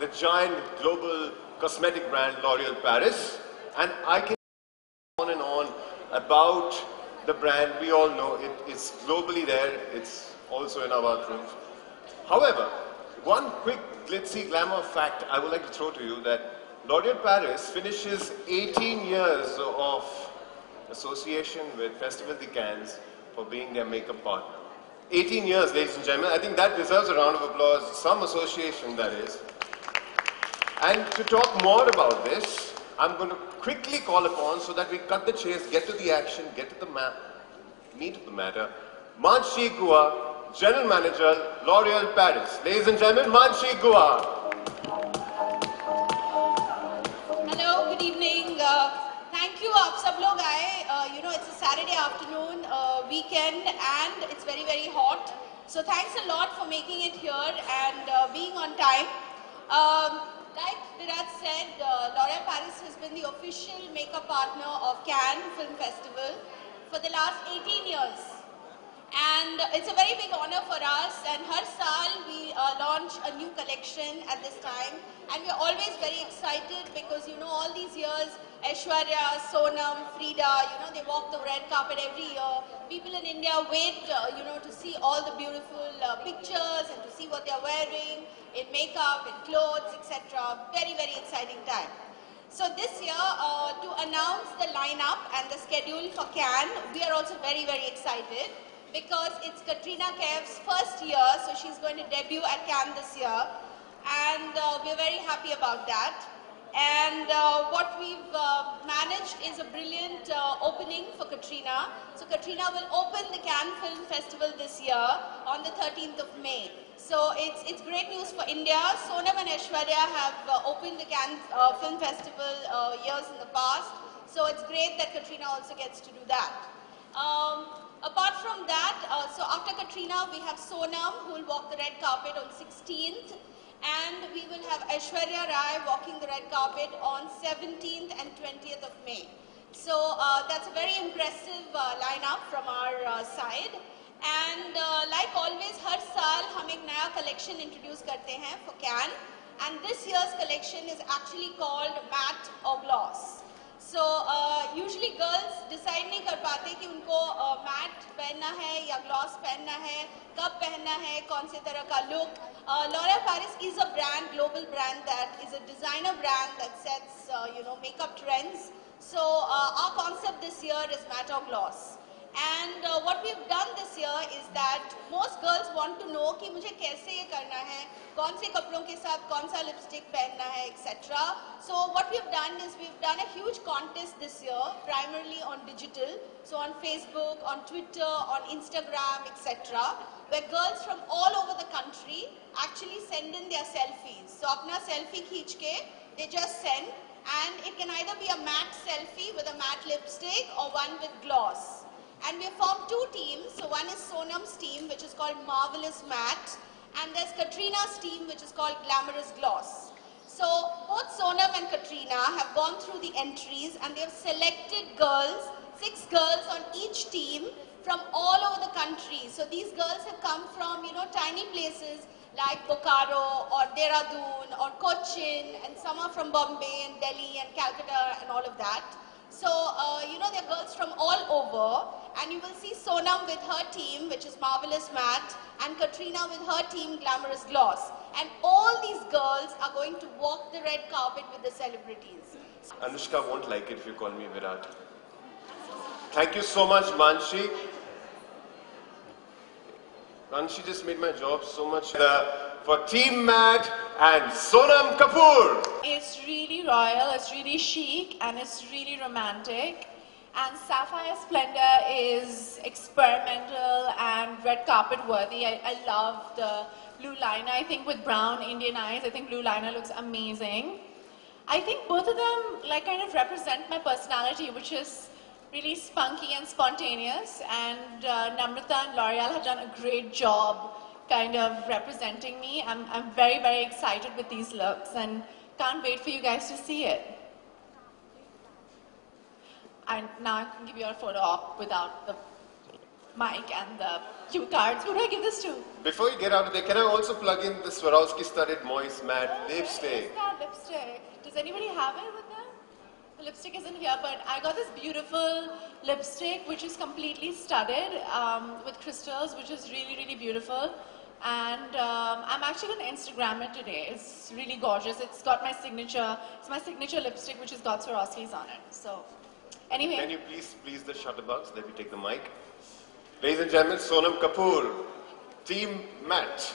the giant global cosmetic brand L'Oréal Paris. And I can go on and on about the brand. We all know it. It's globally there. It's also in our bathrooms. However, one quick glitzy glamour fact I would like to throw to you that L'Oréal Paris finishes 18 years of association with Festival de Cannes for being their makeup partner. 18 years, ladies and gentlemen. I think that deserves a round of applause, some association that is. And to talk more about this, I'm going to quickly call upon, so that we cut the chase, get to the action, get to the meat of the matter, Manshi Guha, General Manager, L'Oréal Paris. Ladies and gentlemen, Manshi Guha. Hello, good evening. Thank you, आप सब लोग आए. You know, it's a Saturday afternoon, weekend, and it's very, very hot. So thanks a lot for making it here and being on time. Like Virat said, L'Oréal Paris has been the official makeup partner of Cannes Film Festival for the last 18 years. And it's a very big honor for us, and har saal we launch a new collection at this time, and we're always very excited because, you know, all these years Aishwarya, Sonam, Frida, you know, they walk the red carpet every year. People in India wait, you know, to see all the beautiful pictures and to see what they're wearing in makeup, in clothes, etc. Very, very exciting time. So this year, to announce the lineup and the schedule for Cannes, we are also very, very excited because it's Katrina Kaif's first year, so she's going to debut at Cannes this year, and we're very happy about that. And what we've managed is a brilliant opening for Katrina. So Katrina will open the Cannes Film Festival this year on the 13th of May. So it's great news for India. Sonam and Aishwarya have opened the Cannes Film Festival years in the past. So it's great that Katrina also gets to do that. Apart from that, so after Katrina, we have Sonam, who will walk the red carpet on 16th. And we will have Aishwarya Rai walking the red carpet on 17th and 20th of May. So that's a very impressive lineup from our side. And like always, har saal hum ek naya collection introduce karte hain for Cannes. And this year's collection is actually called Matte or Gloss. So usually girls decide नहीं कर पाते कि उनको matte पहनना है या gloss पहनना है, कब पहनना है, कौन से तरह का look. L'Oréal Paris is a brand, global brand, that is a designer brand that sets you know, makeup trends. So our concept this year is matte or gloss. And what we've done this year is that most girls want to know कि मुझे कैसे ये करना है, कौन से कपड़ों के साथ कौन सा lipstick पहनना है, etc. So what we've done is we've done a huge contest this year, primarily on digital, so on Facebook, on Twitter, on Instagram, etc., where girls from all over the country actually send in their selfies. So अपना selfie खींच के they just send, and it can either be a matte selfie with a matte lipstick or one with gloss. And we have formed two teams. So one is Sonam's team, which is called Marvelous Matte, and there's Katrina's team, which is called Glamorous Gloss. So both Sonam and Katrina have gone through the entries, and they have selected girls, 6 girls on each team from all over the country. So these girls have come from, you know, tiny places like Bokaro or Dehradun or Cochin, and some are from Bombay and Delhi and Calcutta and all of that. So, you know, they're girls from all over, and you will see Sonam with her team, which is Marvelous Matte, and Katrina with her team, Glamorous Gloss. And all these girls are going to walk the red carpet with the celebrities. Anushka won't like it if you call me Virat. Thank you so much, Manshi. Manshi just made my job so much for Team Matte and Sonam Kapoor. It's really royal, it's really chic, and it's really romantic. And Sapphire Splendor is experimental and red carpet worthy. I love the blue liner. I think with brown Indian eyes, I think blue liner looks amazing. I think both of them like kind of represent my personality, which is really spunky and spontaneous. And Namrata and L'Oreal have done a great job kind of representing me. I'm very, very excited with these looks and can't wait for you guys to see it. And now I can give you a photo op without the mic and the cue cards. Who do I give this to? Before you get out of there, can I also plug in the Swarovski studded moist matte Where lipstick? is that lipstick? Does anybody have it with them? The lipstick isn't here, but I got this beautiful lipstick which is completely studded with crystals, which is really, really beautiful. And I'm actually going to Instagram it today. It's really gorgeous. It's got my signature. It's my signature lipstick, which has got Swarovskis on it. So, anyway. Can you please the shutterbugs? Let me take the mic. Ladies and gentlemen, Sonam Kapoor, Team Matte.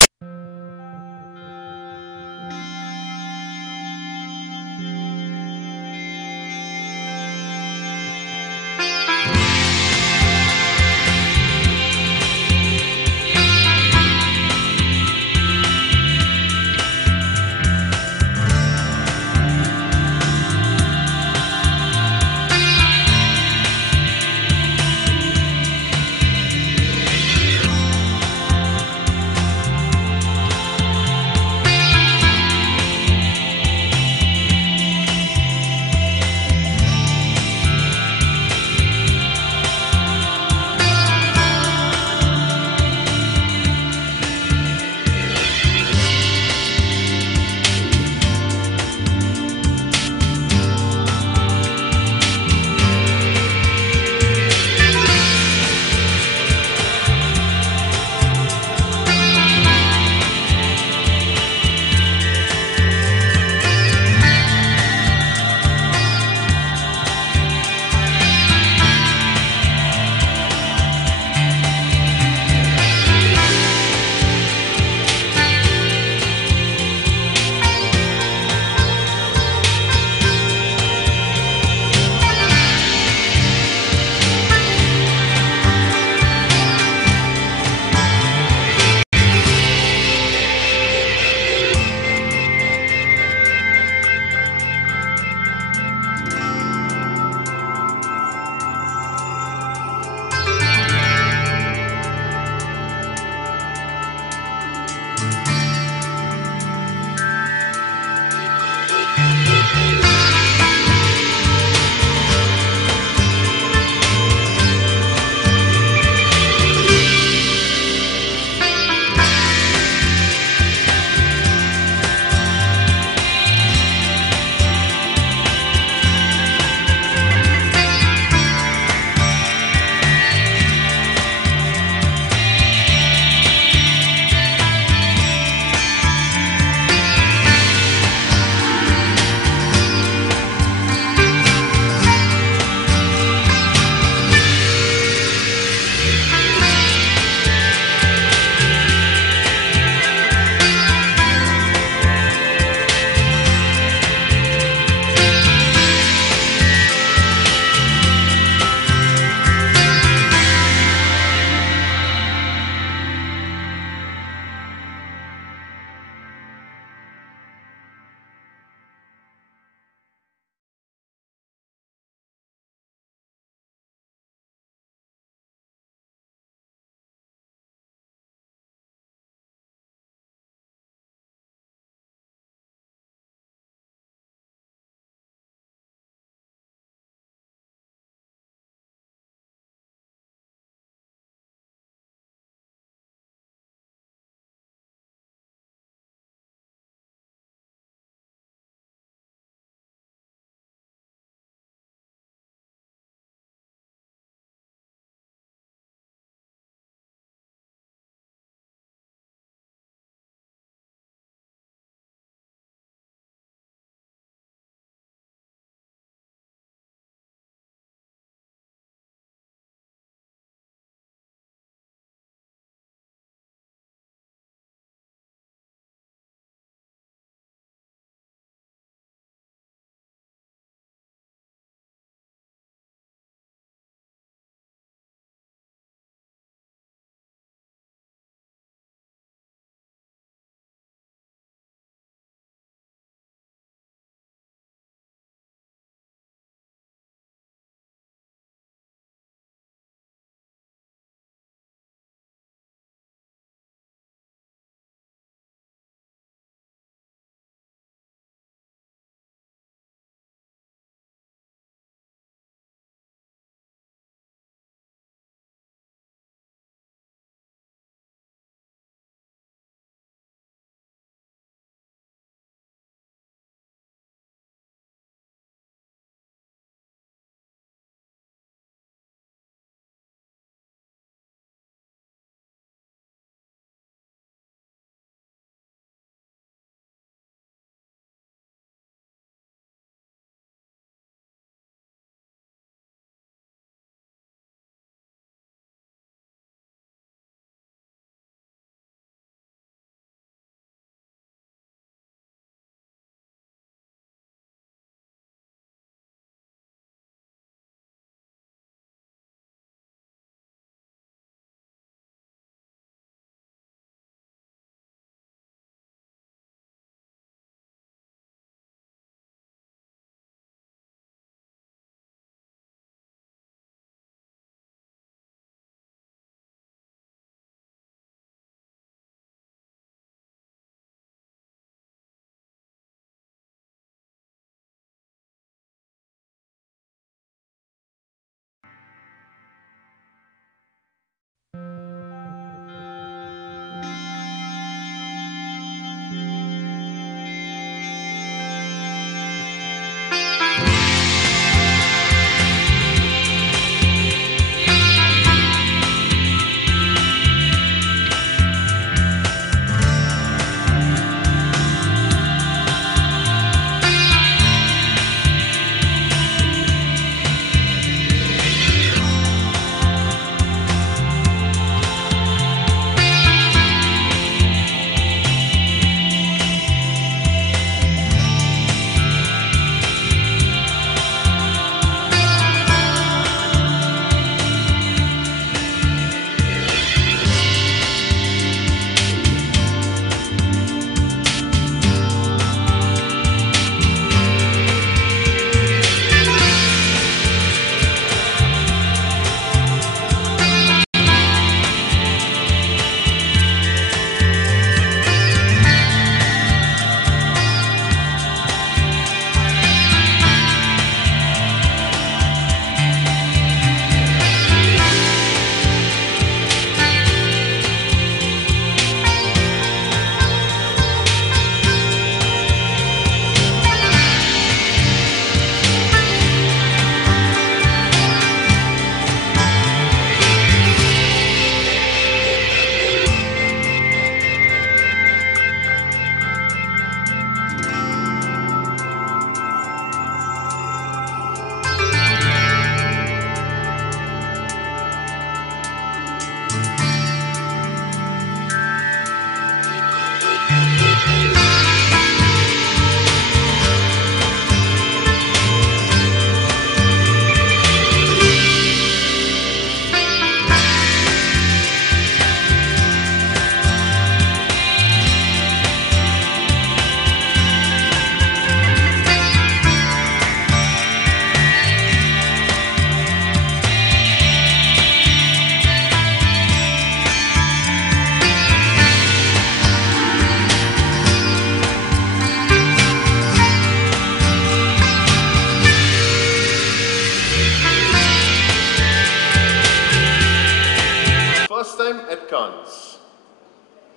Cannes.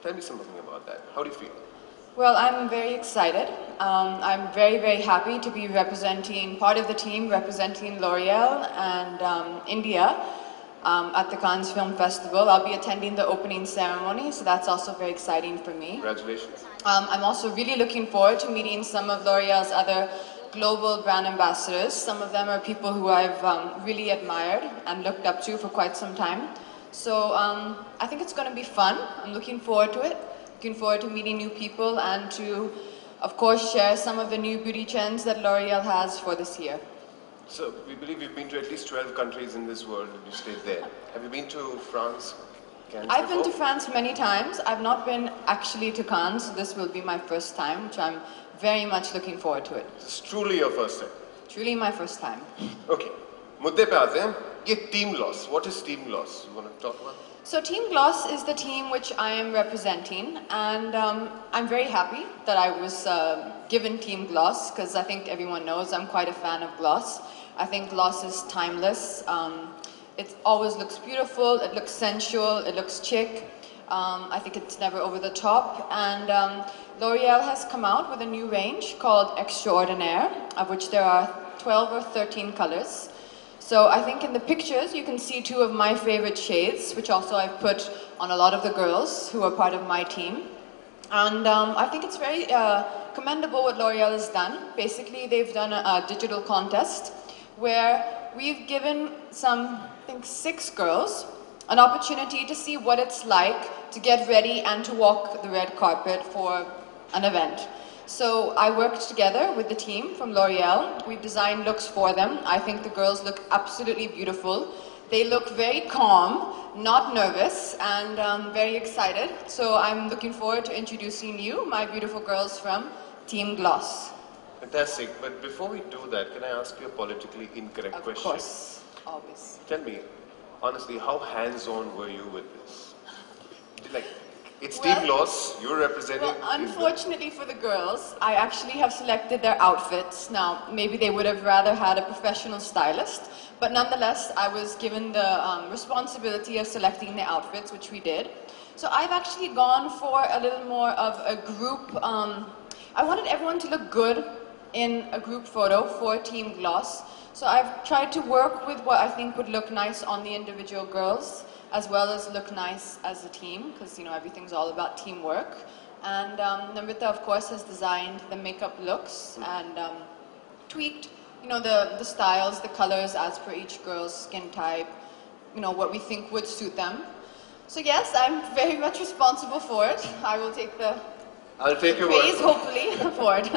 Tell me something about that. How do you feel? Well, I'm very excited. I'm very, very happy to be representing part of the team, representing L'Oreal and India at the Cannes Film Festival. I'll be attending the opening ceremony, so that's also very exciting for me. Congratulations. I'm also really looking forward to meeting some of L'Oreal's other global brand ambassadors. Some of them are people who I've really admired and looked up to for quite some time. So I think it's going to be fun. I'm looking forward to it. Looking forward to meeting new people and to, of course, share some of the new beauty trends that L'Oreal has for this year. So, we believe you've been to at least 12 countries in this world and you stayed there. Have you been to France? Cannes I've been to before? France many times. I've not been actually to Cannes, so this will be my first time, which I'm very much looking forward to it. It's truly your first time. Truly my first time. Okay. मुद्दे पे आते हैं. ये team loss. What is team loss? You want to talk about? So Team Gloss is the team which I am representing, and I'm very happy that I was given Team Gloss, because I think everyone knows I'm quite a fan of gloss. I think gloss is timeless. It always looks beautiful, it looks sensual, it looks chic. I think it's never over the top, and L'Oreal has come out with a new range called Extraordinaire, of which there are 12 or 13 colors. So I think in the pictures you can see two of my favorite shades, which also I've put on a lot of the girls who are part of my team. And I think it's very commendable what L'Oreal has done. Basically, they've done a digital contest where we've given some, I think, 6 girls an opportunity to see what it's like to get ready and to walk the red carpet for an event. So I worked together with the team from L'Oreal. We've designed looks for them. I think the girls look absolutely beautiful. They look very calm, not nervous, and very excited. So I'm looking forward to introducing you, my beautiful girls from Team Gloss. Fantastic. But before we do that, can I ask you a politically incorrect question? Of course, always. Tell me, honestly, how hands-on were you with this? Like, it's Well- team loss. You're representing. Well, unfortunately for the girls, I actually have selected their outfits. Now, maybe they would have rather had a professional stylist, but nonetheless, I was given the responsibility of selecting the outfits, which we did. So I've actually gone for a little more of a group. I wanted everyone to look good in a group photo for Team Gloss. So I've tried to work with what I think would look nice on the individual girls, as well as look nice as a team, because, you know, everything's all about teamwork. And Namrita, of course, has designed the makeup looks and tweaked, you know, the styles, the colors as per each girl's skin type, you know, what we think would suit them. So yes, I'm very much responsible for it. I will take the I'll take your word. praise, hopefully, for it.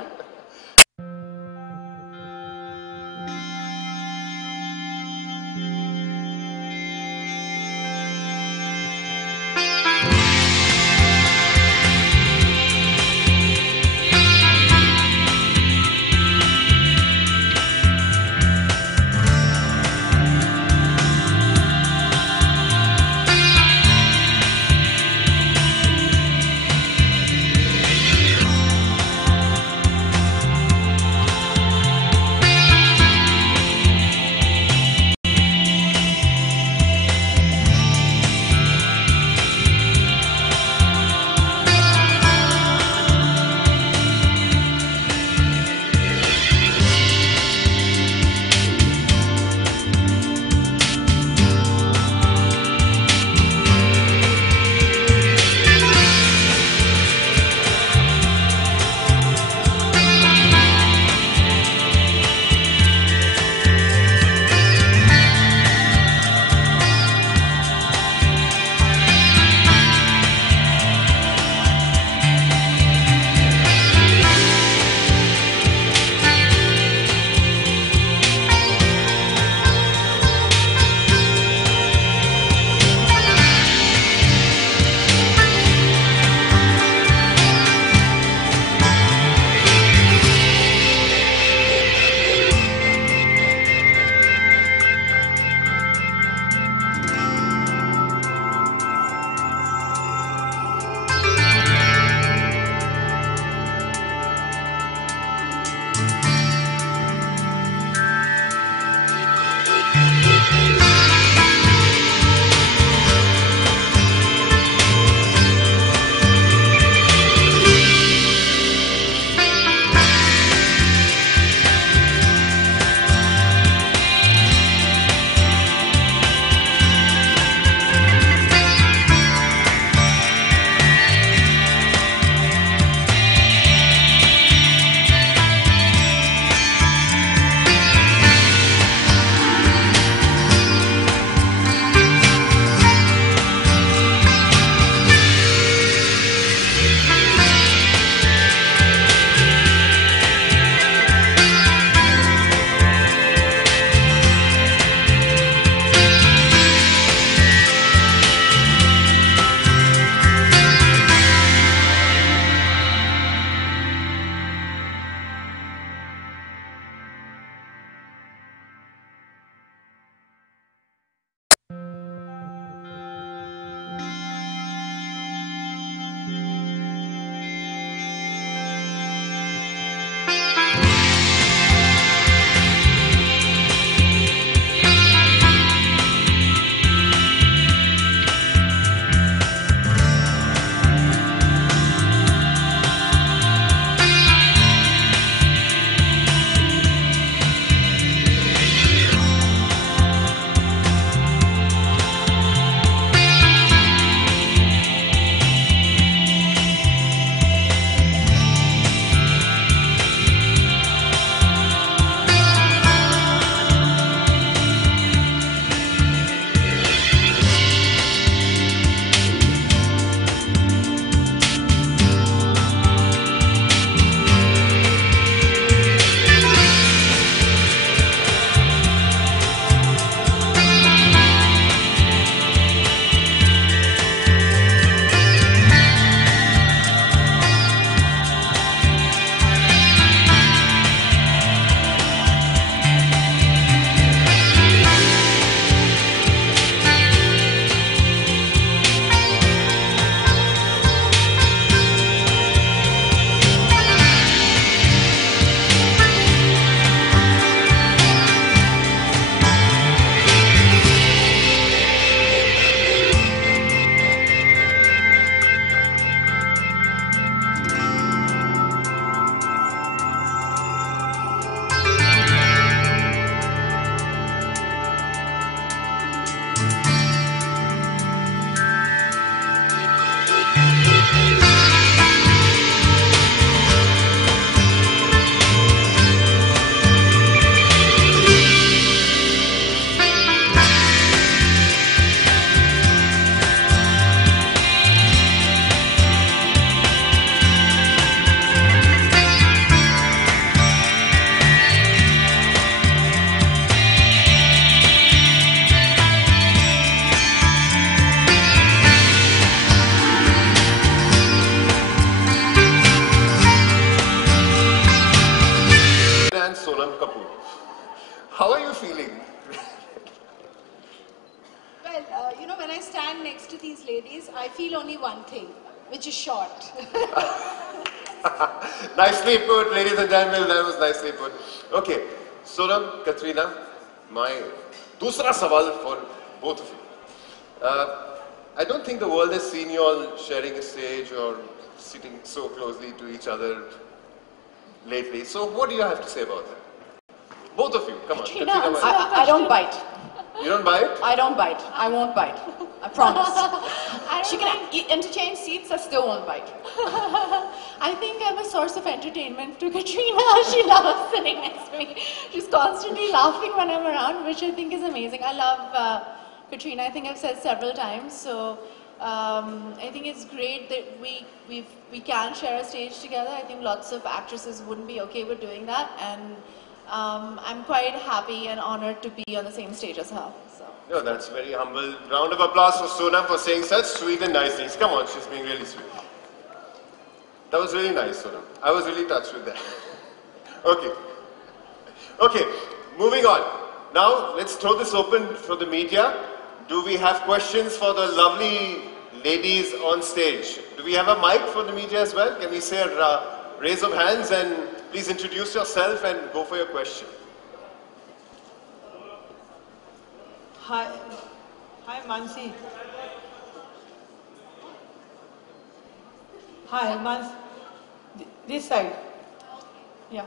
Sonam Kapoor. How are you feeling? Well, you know, when I stand next to these ladies, I feel only one thing, which is short. Nicely put, ladies and gentlemen, that was nicely put. Okay, Sonam, Katrina, my dusra sawal for both of you. I don't think the world has seen you all sharing a stage or sitting so closely to each other lately. So what do you have to say about that? Both of you, come on. Katrina, Katrina, I don't bite. you don't bite? I don't bite. I won't bite. I promise. I She don't can interchange seats, I still won't bite. I think I'm a source of entertainment to Katrina. She loves sitting next to me. She's constantly laughing when I'm around, which I think is amazing. I love Katrina. I think I've said several times. So I think it's great that we can share a stage together. I think lots of actresses wouldn't be okay with doing that, and I'm quite happy and honored to be on the same stage as her. So. No, that's very humble. Round of applause for Sonam for saying such sweet and nice things. Come on, she's being really sweet. That was really nice, Sonam. I was really touched with that. Okay. Okay, moving on. Now, let's throw this open for the media. Do we have questions for the lovely ladies on stage? Do we have a mic for the media as well? Can we say a raise of hands and please introduce yourself and go for your question. Hi, Mansi. Hi, Mansi. This side. Yeah.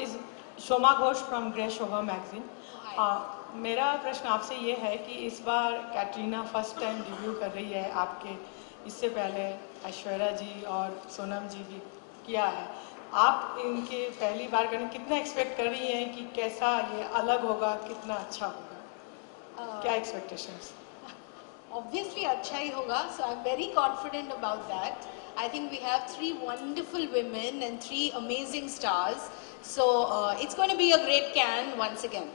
Is Shoma Ghosh from Grey Shobha magazine. मेरा प्रश्न आपसे ये है कि इस बार Katrina first time debut कर रही है आपके, इससे पहले ऐश्वर्या जी और सोनम जी भी किया है. आप इनके पहली बार करने कितना एक्सपेक्ट कर रही हैं कि कैसा ये अलग होगा, कितना अच्छा होगा, क्या एक्सपेक्टेशंस? Obviously, अच्छा ही होगा. So I'm very confident about that. I think we have 3 wonderful women and 3 amazing stars. So it's going to be a great can once again.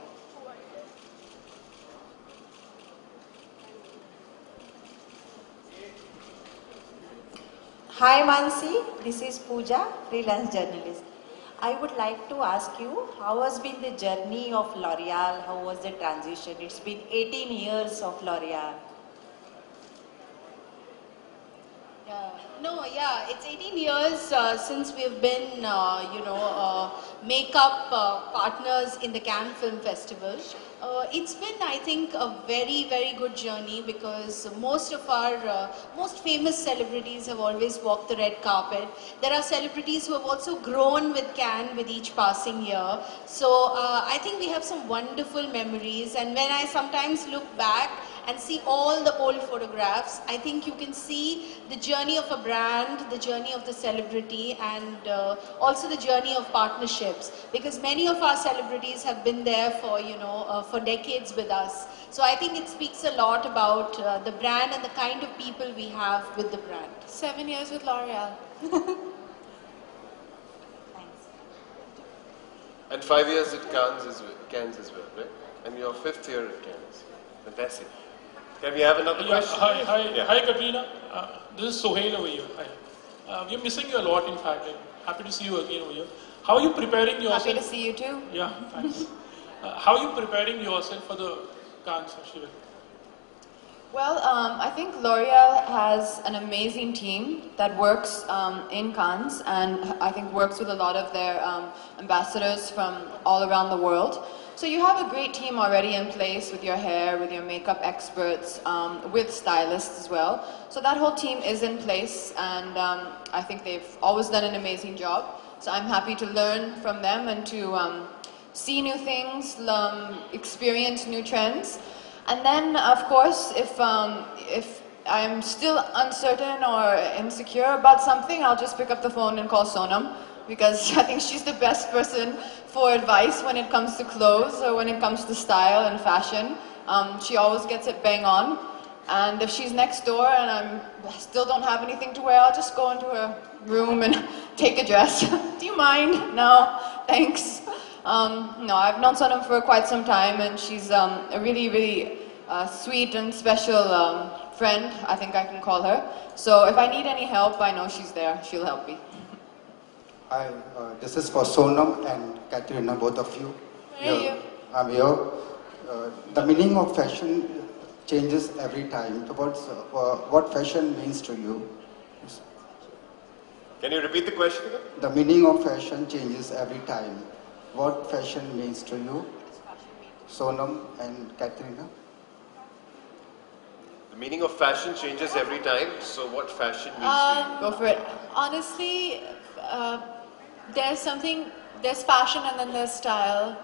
Hi Mansi, this is Pooja, freelance journalist. I would like to ask you, how has been the journey of L'Oreal? How was the transition? It's been 18 years of L'Oreal. It's 18 years since we've been, makeup partners in the Cannes Film Festival. It's been, I think, a very, very good journey because most of our most famous celebrities have always walked the red carpet. There are celebrities who have also grown with Cannes with each passing year. So I think we have some wonderful memories, and when I sometimes look back and see all the old photographs, I think you can see the journey of a brand, the journey of the celebrity, and also the journey of partnerships. Because many of our celebrities have been there for, for decades with us. So I think it speaks a lot about the brand and the kind of people we have with the brand. 7 years with L'Oreal. Thanks. And 5 years at Cannes as well, right? And your 5th year at Cannes. Fantastic. Can we have another question? Hi, Katrina. This is Sohail over here. Hi. We're missing you a lot, in fact. I'm happy to see you again over here. How are you preparing yourself? Happy to see you too. Yeah, thanks. How are you preparing yourself for the Cannes Festival? Well, I think L'Oreal has an amazing team that works in Cannes, and I think works with a lot of their ambassadors from all around the world. So you have a great team already in place with your hair, with your makeup experts, with stylists as well. So that whole team is in place, and I think they've always done an amazing job. So I'm happy to learn from them and to see new things, experience new trends. And then, of course, if I'm still uncertain or insecure about something, I'll just pick up the phone and call Sonam, because I think she's the best person for advice when it comes to clothes or when it comes to style and fashion. She always gets it bang on. And if she's next door and I still don't have anything to wear, I'll just go into her room and take a dress. Do you mind? No, thanks. No, I've known Sonam for quite some time, and she's a really, really sweet and special friend, I think I can call her. So if I need any help, I know she's there. She'll help me. Hi, this is for Sonam and Katrina, both of you. Where are you? I'm here. The meaning of fashion changes every time. What fashion means to you? Can you repeat the question again? The meaning of fashion changes every time. What fashion means to you? Sonam and Katrina. The meaning of fashion changes every time. So what fashion means to you? Go for it. Honestly, there's fashion and then there's style.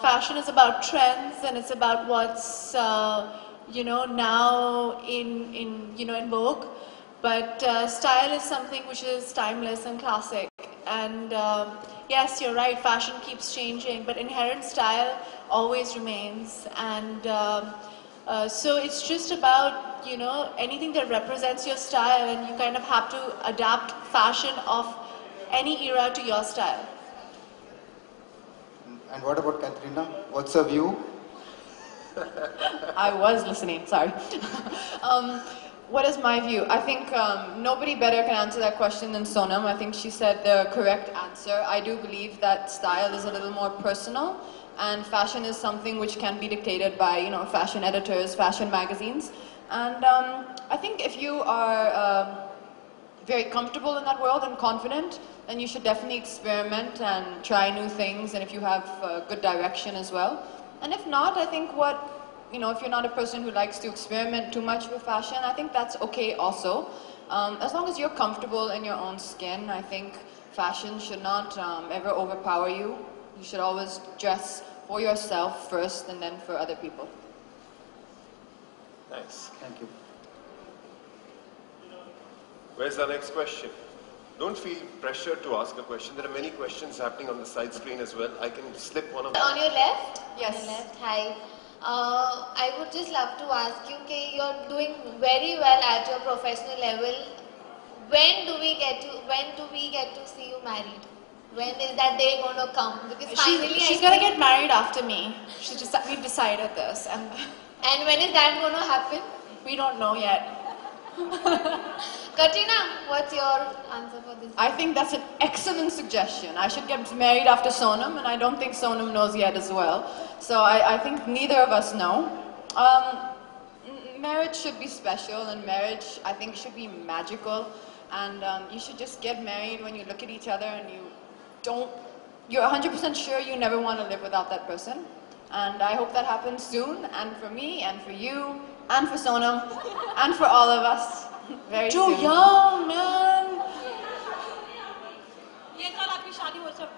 Fashion is about trends and it's about what's, now in vogue. But style is something which is timeless and classic. And yes, you're right, fashion keeps changing, but inherent style always remains. And so it's just about, anything that represents your style, and you kind of have to adapt fashion of any era to your style. And what about Katrina? What's her view? I was listening, sorry. What is my view? I think nobody better can answer that question than Sonam. I think she said the correct answer. I do believe that style is a little more personal, and fashion is something which can be dictated by, fashion editors, fashion magazines. And I think if you are very comfortable in that world and confident, then you should definitely experiment and try new things, and if you have good direction as well. And if not, I think if you're not a person who likes to experiment too much with fashion, I think that's okay also. As long as you're comfortable in your own skin, I think fashion should not ever overpower you. You should always dress for yourself first and then for other people. Nice. Thank you. Where's the next question? Don't feel pressure to ask a question. There are many questions happening on the side screen as well. I can slip one of them. On your left? Yes. On your left, hi. I would just love to ask you, you're doing very well at your professional level. When do we get to see you married? When is that day going to come? Because finally she's going to get married after me. We've decided this. And when is that going to happen? We don't know yet. Katrina, what's your answer for this? I think that's an excellent suggestion. I should get married after Sonam, and I don't think Sonam knows yet as well. So I think neither of us know. Marriage should be special, and marriage, I think, should be magical. And you should just get married when you look at each other and you're 100% sure you never want to live without that person. And I hope that happens soon, and for me, and for you, and for Sonam, and for all of us. Very Too soon. young, man. ये साल आपकी शादी हो सब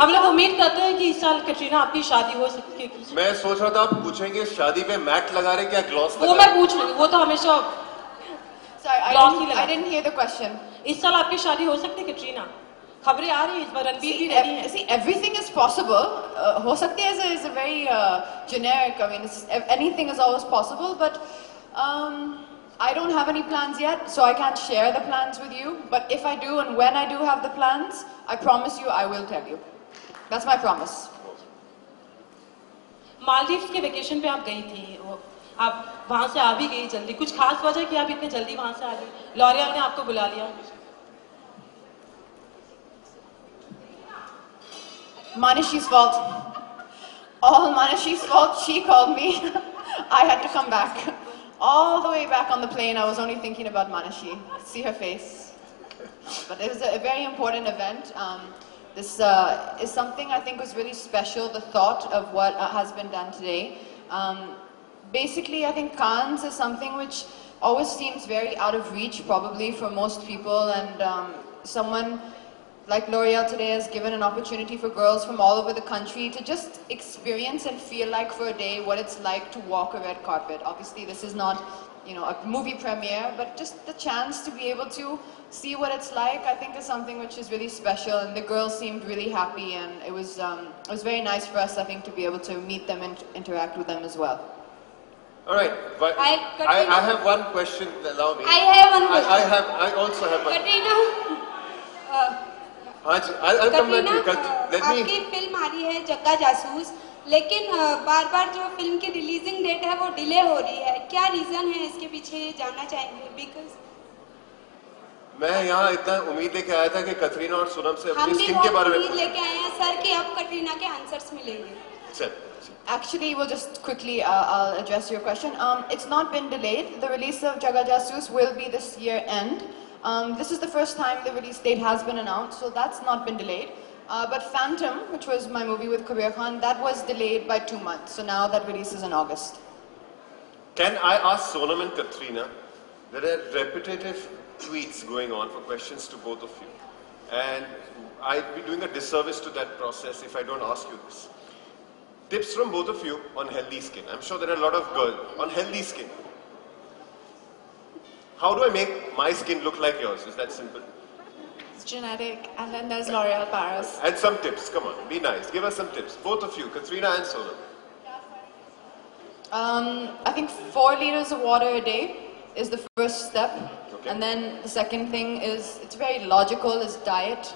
हम लोग उम्मीद करते हैं कि इस साल कैटरीना आपकी शादी हो सकती है। मैं सोच रहा था आप पूछेंगे शादी पे मैट लगा रहे क्या ग्लॉस लगा वो मैं पूछ लूँगी वो तो हमेशा Sorry, I didn't hear the question. इस साल आपकी शादी हो सकती है कैटरीना खबरें आ रही हैं इस बार रणबीर भी रेडी हैं See, everything is possible. हो सकती है is a very generic. I mean, anything is always possible, but I don't have any plans yet, so I can't share the plans with you. But if I do, and when I do have the plans, I promise you I will tell you. That's my promise. Maldives के vacation पे आप गई थी आप वहाँ से आ भी गई जल्दी कुछ खास वजह कि आप इतने जल्दी वहाँ से आ गई लॉरियल ने आपको बुला लिया Manashi's fault. All Manashi's fault. She called me. I had to come back. All the way back on the plane, I was only thinking about Manashi. See her face. But it was a very important event. This is something I think was really special, the thought of what has been done today. Basically, I think Cannes is something which always seems very out of reach, probably, for most people. And someone like L'Oreal today has given an opportunity for girls from all over the country to just experience and feel like for a day what it's like to walk a red carpet. Obviously, this is not, a movie premiere, but just the chance to be able to see what it's like, I think is something which is really special. And the girls seemed really happy, and it was very nice for us, I think, to be able to meet them and interact with them as well. All right, but I have one question. Allow me. I have one question. I also have one. Katrina. I'll come back to you. Let me. आपकी film आ रही है जग्गा जासूस लेकिन बार-बार जो film की releasing date है वो डिले हो रही है क्या रीजन है इसके पीछे जानना चाहेंगे because मैं यहाँ इतना उम्मीद लेके आया था कि कतरीना और सोनम से हम अपनी भी स्किन के बहुत बारे उम्मीद में लेके आए हैं सर कि अब कटरीना के आंसर्स मिलेंगे. चल Actually, we'll just quickly I'll address your question. It's not been delayed. The release of Jaga Jasoos will be this year end. This is the first time the release date has been announced, so that's not been delayed. But Phantom, which was my movie with Kabir Khan, that was delayed by 2 months. So now that releases in August. Can I ask Sonam and Katrina? There are repetitive tweets going on for questions to both of you. And I'd be doing a disservice to that process if I don't ask you this. Tips from both of you on healthy skin. I'm sure there are a lot of girls on healthy skin. How do I make my skin look like yours? Is that simple? It's genetic, and then there's L'Oreal Paris. And some tips. Come on, be nice. Give us some tips. Both of you, Katrina and Sonam. I think 4 liters of water a day is the first step. Okay. And then the second thing is, it's very logical, is diet.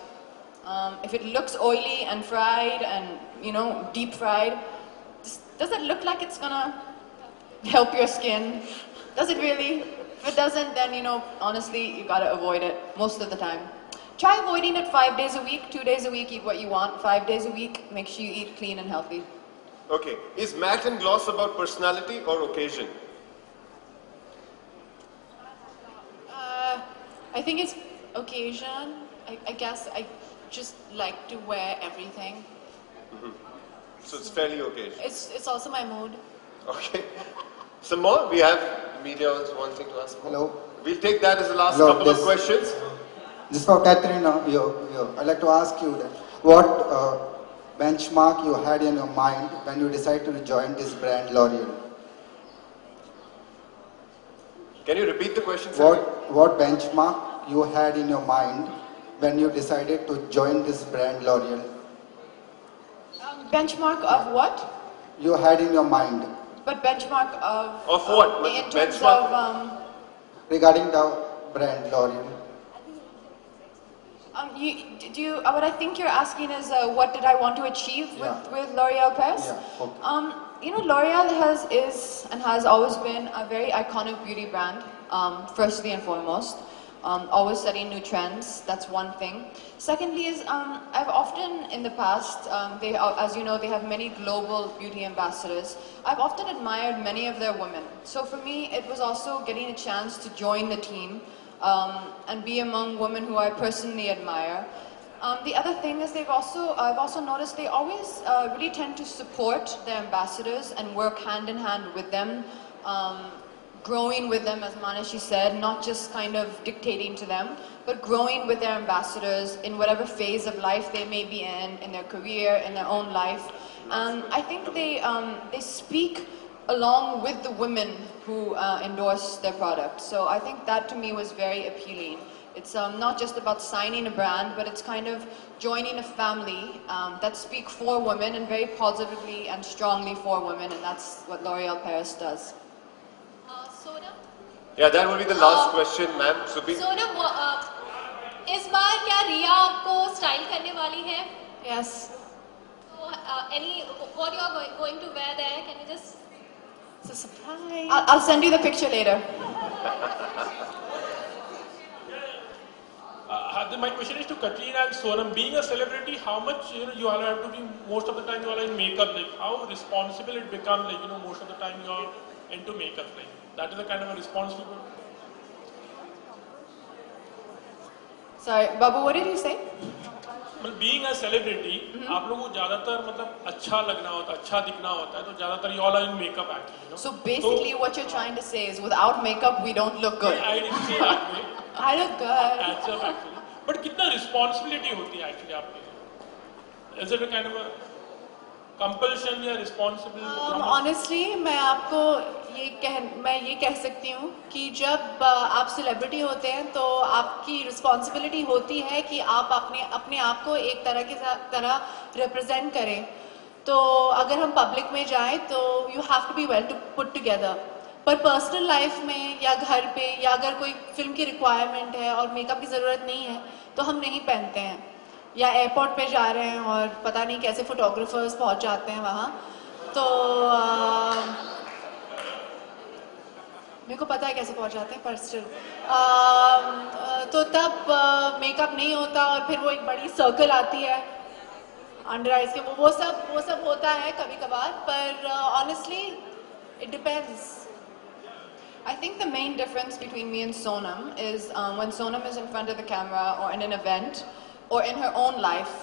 If it looks oily and fried and, you know, deep fried, does it look like it's gonna help your skin? Does it really? If it doesn't, then, you know, honestly, you gotta avoid it most of the time. Try avoiding it 5 days a week, 2 days a week, eat what you want. 5 days a week, make sure you eat clean and healthy. Okay. Is matte and gloss about personality or occasion? I think it's occasion. I guess I just like to wear everything. So it's fairly occasion. It's also my mood. Okay. Some more? We have media also wanting to ask more. Hello. We'll take that as the last Hello, couple of this- questions. This for Katrina. I'd like to ask you that what benchmark you had in your mind when you decided to join this brand L'Oreal? Can you repeat the question? Sir? What benchmark you had in your mind when you decided to join this brand L'Oreal? Benchmark of what? You had in your mind But benchmark of... Of what? in terms Benchmark? of... regarding the brand L'Oreal. What I think you're asking is what did I want to achieve with L'Oreal Paris? Yeah, okay. You know, L'Oreal is and has always been a very iconic beauty brand, firstly and foremost. Always setting new trends, that's one thing. Secondly is, I've often in the past, as you know, they have many global beauty ambassadors. I've often admired many of their women. So for me, it was also getting a chance to join the team and be among women who I personally admire. The other thing is I've also noticed they always really tend to support their ambassadors and work hand in hand with them, growing with them, as Manashi said, not just kind of dictating to them, but growing with their ambassadors in whatever phase of life they may be in their career, in their own life. And I think they speak along with the women who endorse their product. So I think that to me was very appealing. It's not just about signing a brand, but it's kind of joining a family that speak for women and very positively and strongly for women, and that's what L'Oreal Paris does. Sonam? Yeah, that will be the last question, ma'am. Sonam, इस बार क्या रिया आपको style करने वाली है? Yes. So, what you are going to wear there? Can you just? It's a surprise. I'll send you the picture later. My question is to Katrina and Sonam. Being a celebrity, how much you all have to be most of the time you all are in makeup? Like how responsible it becomes? Like most of the time you are into makeup. Like that is a kind of a responsible. Sorry, Babu, what did you say? मतलब being a celebrity, आप लोगों को ज़्यादातर मतलब अच्छा लगना होता है, अच्छा दिखना होता है, तो ज़्यादातर you all are in makeup actually. So basically, what you're trying to say is, without makeup, we don't look good. I didn't say that way. I look good. That's up actually. But कितना responsibility होती है actually आपके लिए? Is it a kind of a compulsion या responsible? Honestly, मैं ये कह सकती हूँ कि जब आप सेलिब्रिटी होते हैं तो आपकी रिस्पॉन्सिबिलिटी होती है कि आप अपने आप को एक तरह रिप्रेजेंट करें. तो अगर हम पब्लिक में जाएं तो you have to be well to put together. पर पर्सनल लाइफ में या घर पे या अगर कोई फिल्म की रिक्वायरमेंट है और मेकअप की ज़रूरत नहीं है तो हम नहीं पहनते हैं. या एयरपोर्ट पे जा रहे हैं और पता नहीं कैसे फोटोग्राफर्स पहुंच जाते हैं वहाँ. तो मेरे को पता है कैसे पहुंच जाते हैं पर स्टिल तो तब मेकअप नहीं होता और फिर वो एक बड़ी सर्कल आती है अंडर आइज के, वो सब होता है कभी कभार, पर honestly it depends. I think the main difference between me and Sonam is when Sonam is in front of the camera or in an event or in her own life,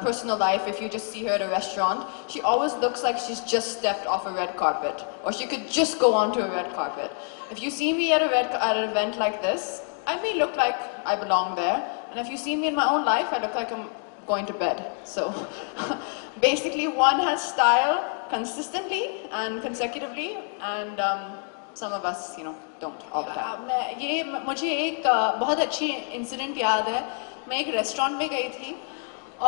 personal life, if you just see her at a restaurant, she always looks like she's just stepped off a red carpet, or she could just go onto a red carpet. If you see me at an event like this, I may look like I belong there, and if you see me in my own life, I look like I'm going to bed. So basically one has style consistently and consecutively, and some of us, don't all the time. मुझे एक बहुत अच्छी incident याद है. मैं एक restaurant में गई थी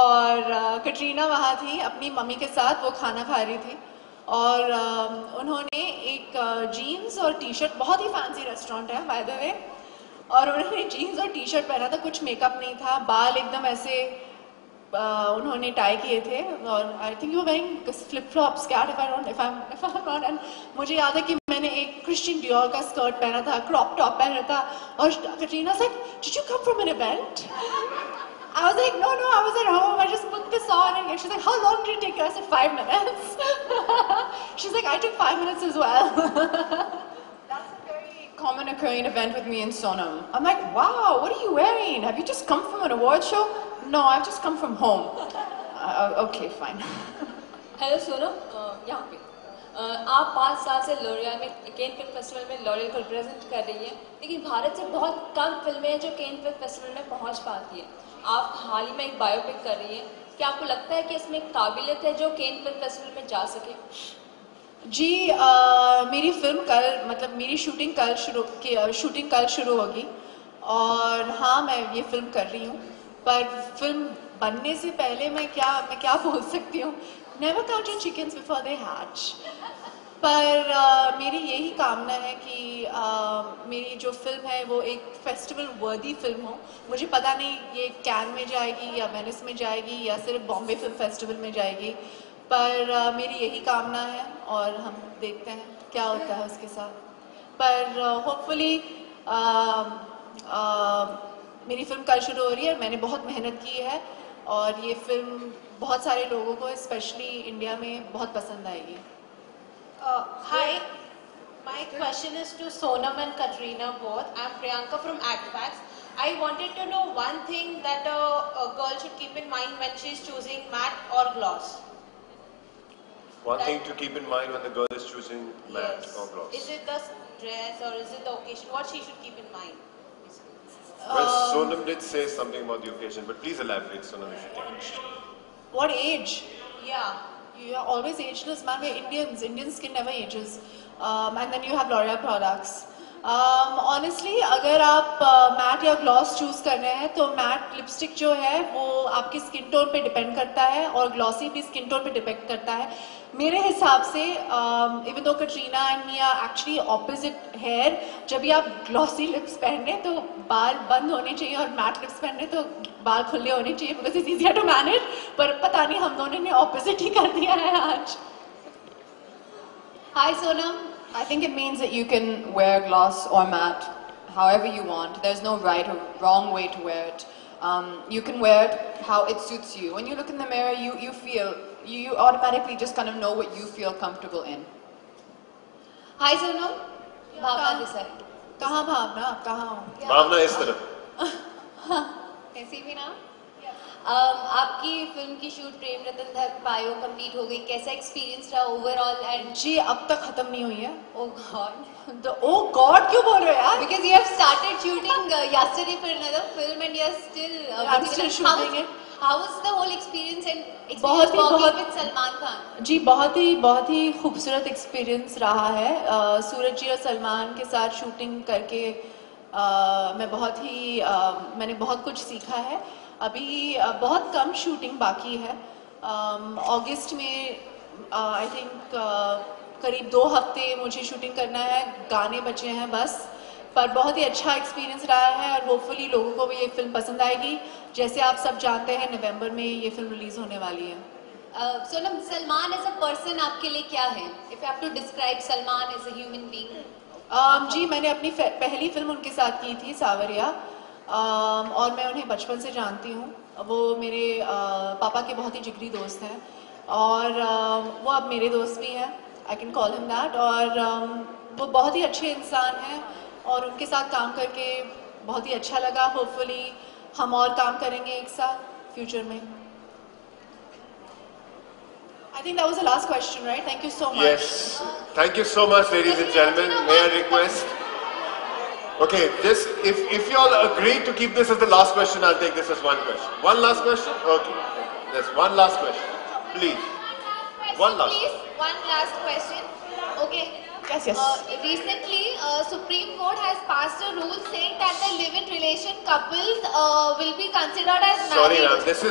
और कटरीना वहाँ थी अपनी मम्मी के साथ, वो खाना खा रही थी और उन्होंने एक जीन्स और टी शर्ट, बहुत ही फैंसी रेस्टोरेंट है बाय द वे, और उन्होंने जीन्स और टी शर्ट पहना था, कुछ मेकअप नहीं था, बाल एकदम ऐसे उन्होंने टाई किए थे और I think you wearing flip flops, cat if I not, and मुझे याद है कि मैंने एक क्रिश्चियन डियोर का स्कर्ट पहना था, क्रॉप टॉप पहना था, और कटरीना से did you come from an event? I was like, no, I was at home, I just put this on, and she's like, how long did it take you? I said 5 minutes. She's like, I took 5 minutes as well. That's a very common occurring event with me and Sonam. I'm like, wow, what are you wearing? Have you just come from an award show? No, I've just come from home. Okay, fine. Hello Sonam, यहाँ पे आप 5 साल से L'Oréal में, केन film festival में L'Oréal को represent कर रही हैं, लेकिन भारत से बहुत कम फिल्में हैं जो केन फिल्म फेस्टिवल में पहुँच पाती हैं. आप हाल ही में एक बायोपिक कर रही हैं, क्या आपको लगता है कि इसमें काबिलियत है जो केन फिल्म फेस्टिवल में जा सके? जी, मेरी फिल्म कल, मतलब मेरी शूटिंग कल शुरू होगी और हाँ, मैं ये फिल्म कर रही हूँ, पर फिल्म बनने से पहले मैं क्या बोल सकती हूँ? Never count your chickens before they hatch. पर मेरी यही कामना है कि मेरी जो फिल्म है वो एक फेस्टिवल वर्दी फिल्म हो. मुझे पता नहीं ये कैन में जाएगी या वेनिस में जाएगी या सिर्फ बॉम्बे फिल्म फेस्टिवल में जाएगी, पर मेरी यही कामना है और हम देखते हैं क्या होता है उसके साथ. पर होपफुली मेरी फिल्म कल शुरू हो रही है, मैंने बहुत मेहनत की है और ये फिल्म बहुत सारे लोगों को स्पेशली इंडिया में बहुत पसंद आएगी. Hi, my question is to Sonam and Katrina both. I'm Priyanka from AdFacts. I wanted to know one thing that a girl should keep in mind when she's choosing matte or gloss. One thing to keep in mind when the girl is choosing matte or gloss. Is it the dress or is it the occasion? What she should keep in mind? Well, Sonam did say something about the occasion, but please elaborate, Sonam, if you can. What age? Yeah. You are always ageless, man. We're Indians. Indian skin never ages. And then you have L'Oreal products. Honestly, अगर आप mat या gloss choose कर रहे हैं तो matte lipstick जो है वो आपकी स्किन टोन पे डिपेंड करता है और ग्लॉसी भी स्किन टोन पे डिपेंड करता है. मेरे हिसाब से even though Katrina and me are actually opposite hair, जब भी आप ग्लॉसी लिप्स पहन रहे तो बाल बंद होने चाहिए और मैट लिप्स पहन रहे तो बाल खुले होने चाहिए, because it's easier to manage. पर पता नहीं हम दोनों ने ऑपोजिट ही कर दिया है आज. Hi Sonam. I think it means that you can wear gloss or matte however you want. There's no right or wrong way to wear it. You can wear it how it suits you. When you look in the mirror, you feel, you automatically just kind of know what you feel comfortable in. Hi Sonam, Bhavna this side. कहाँ भावना? कहाँ हो? भावना इस तरफ. ऐसी भी ना. आपकी film की शूट प्रेम रतन धर पायो कंप्लीट हो गई, कैसा एक्सपीरियंस रहा ओवरऑल? एंड जी अब तक खत्म नहीं हुई है. ओह गॉड, ओह गॉड क्यों बोल रहे हो यार? Because you have started shooting yesterday for another film and you are still shooting it. How was the whole experience and बहुत with Salman Khan? जी बहुत ही खूबसूरत एक्सपीरियंस रहा है. सूरज जी और सलमान के साथ शूटिंग करके मैंने बहुत कुछ सीखा है. अभी बहुत कम शूटिंग बाकी है. अगस्त में आई थिंक करीब 2 हफ्ते मुझे शूटिंग करना है, गाने बचे हैं बस. पर बहुत ही अच्छा एक्सपीरियंस रहा है और होपफुली लोगों को भी ये फिल्म पसंद आएगी. जैसे आप सब जानते हैं नवंबर में ये फिल्म रिलीज होने वाली है. Sonam, Salman as a person आपके लिए क्या है? If you have to describe Salman as a human being. जी मैंने अपनी पहली फिल्म उनके साथ की थी सावरिया, और मैं उन्हें बचपन से जानती हूँ। वो मेरे पापा के बहुत ही जिगरी दोस्त हैं और वो अब मेरे दोस्त भी हैं, I can call him that. और वो बहुत ही अच्छे इंसान हैं और उनके साथ काम करके बहुत ही अच्छा लगा। होपफुली हम और काम करेंगे एक साथ फ्यूचर में। I think that was the last question, right? Thank you so much. Yes. Thank you so much, ladies and gentlemen. May I request? Okay, if you all agree to keep this as the last question, I'll take this as one question. One last question? Okay. Yes, one last question. Please. One last. Please, one last question. Okay. Yes. Recently, Supreme Court has passed a rule saying that the live-in relation couples will be considered as married. Sorry, ma'am. This